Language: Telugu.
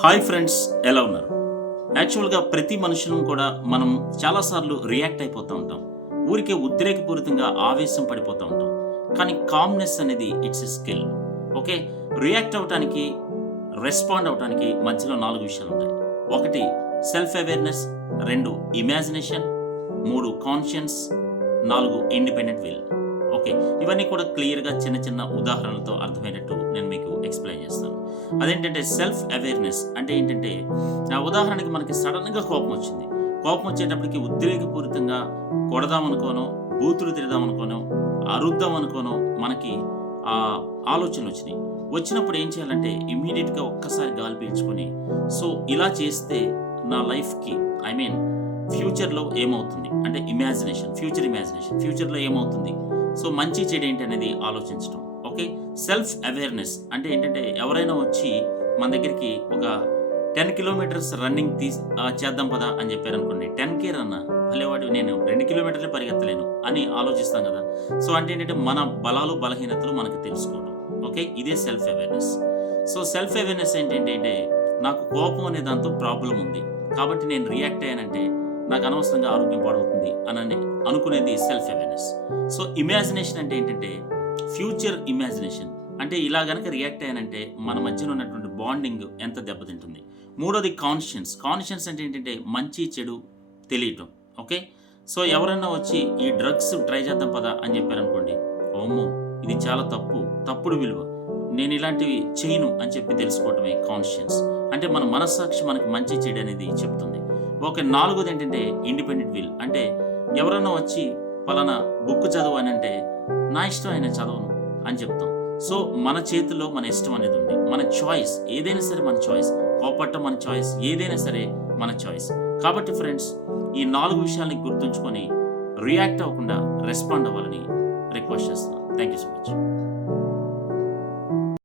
హాయ్ ఫ్రెండ్స్, ఎలా ఉన్నారు? యాక్చువల్గా ప్రతి మనుషులం కూడా మనం చాలాసార్లు రియాక్ట్ అయిపోతూ ఉంటాం. ఊరికే ఉద్రేకపూరితంగా ఆవేశం పడిపోతూ ఉంటాం. కానీ కామ్నెస్ అనేది it's a skill. Okay, react అవ్వటానికి, రెస్పాండ్ అవ్వటానికి మధ్యలో 4 విషయాలు ఉంటాయి. 1 self awareness, 2 imagination, 3 conscience, 4 independent will. Okay, ఇవన్నీ కూడా క్లియర్గా చిన్న చిన్న ఉదాహరణలతో అర్థమైనట్టు నేను మీకు ఎక్స్ప్లెయిన్ చేస్తాను. అదేంటంటే సెల్ఫ్ అవేర్నెస్ అంటే ఏంటంటే, ఉదాహరణకి మనకి సడన్గా కోపం వచ్చింది. కోపం వచ్చేటప్పటికి ఉద్రేకపూరితంగా కొడదామనుకోనో, బూతులు తిడదామనుకోనో, అరుద్దామనుకోనో మనకి ఆ ఆలోచనలు వచ్చినాయి. వచ్చినప్పుడు ఏం చేయాలంటే ఇమ్మీడియట్గా ఒక్కసారి గాలి పీల్చుకొని, సో ఇలా చేస్తే నా లైఫ్కి ఫ్యూచర్లో ఏమవుతుంది అంటే ఫ్యూచర్లో ఏమవుతుంది, సో మంచి చెడు ఏంటి అనేది ఆలోచించడం. ఓకే, సెల్ఫ్ అవేర్నెస్ అంటే ఏంటంటే, ఎవరైనా వచ్చి మన దగ్గరికి ఒక 10 కిలోమీటర్స్ రన్నింగ్ చేద్దాం పదా అని చెప్పారనుకోండి, 10K రన్ భలేవాడు, నేను 2 కిలోమీటర్లే పరిగెత్తలేను అని ఆలోచిస్తాం కదా. సో అంటే ఏంటంటే, మన బలాలు బలహీనతలు మనకు తెలుసుకోవడం. ఓకే, ఇదే self awareness. So self awareness ఏంటంటే, నాకు కోపం అనే దాంతో ప్రాబ్లం ఉంది కాబట్టి నేను రియాక్ట్ అయ్యానంటే నాకు అనవసరంగా ఆరోగ్యం పాడవుతుంది అని అనుకునేది సెల్ఫ్ అవేర్నెస్. సో ఇమాజినేషన్ అంటే ఏంటంటే, ఫ్యూచర్ ఇమాజినేషన్ అంటే ఇలా గనక రియాక్ట్ అయ్యానంటే మన మధ్యన ఉన్నటువంటి బాండింగ్ ఎంత దెబ్బతింటుంది. 3 కాన్షియన్స్ అంటే ఏంటంటే, మంచి చెడు తెలియటం. ఓకే, సో ఎవరన్నా వచ్చి ఈ డ్రగ్స్ ట్రై చేద్దాం పదా అని చెప్పారనుకోండి, ఓమ్మో ఇది చాలా తప్పుడు విలువ, నేను ఇలాంటివి చేయను అని చెప్పి తెలుసుకోవటమే కాన్షియన్స్. అంటే మన మనస్సాక్షి మనకి మంచి చెడు అనేది చెప్తుంది. ఒక 4ది ఏంటంటే ఇండిపెండెంట్ విల్. అంటే ఎవరన్నా వచ్చి పలానా బుక్ చదువు అని అంటే, నా ఇష్టం అయినా చదవను అని చెప్తాం. సో మన చేతిలో మన ఇష్టం అనేది ఉంది, మన చాయిస్ ఏదైనా సరే మన చాయిస్, కోపట్టం మన చాయిస్, ఏదైనా సరే మన చాయిస్. కాబట్టి ఫ్రెండ్స్, ఈ 4 విషయాల్ని గుర్తుంచుకొని రియాక్ట్ అవ్వకుండా రెస్పాండ్ అవ్వాలని రిక్వెస్ట్ చేస్తున్నాను. Thank you so much.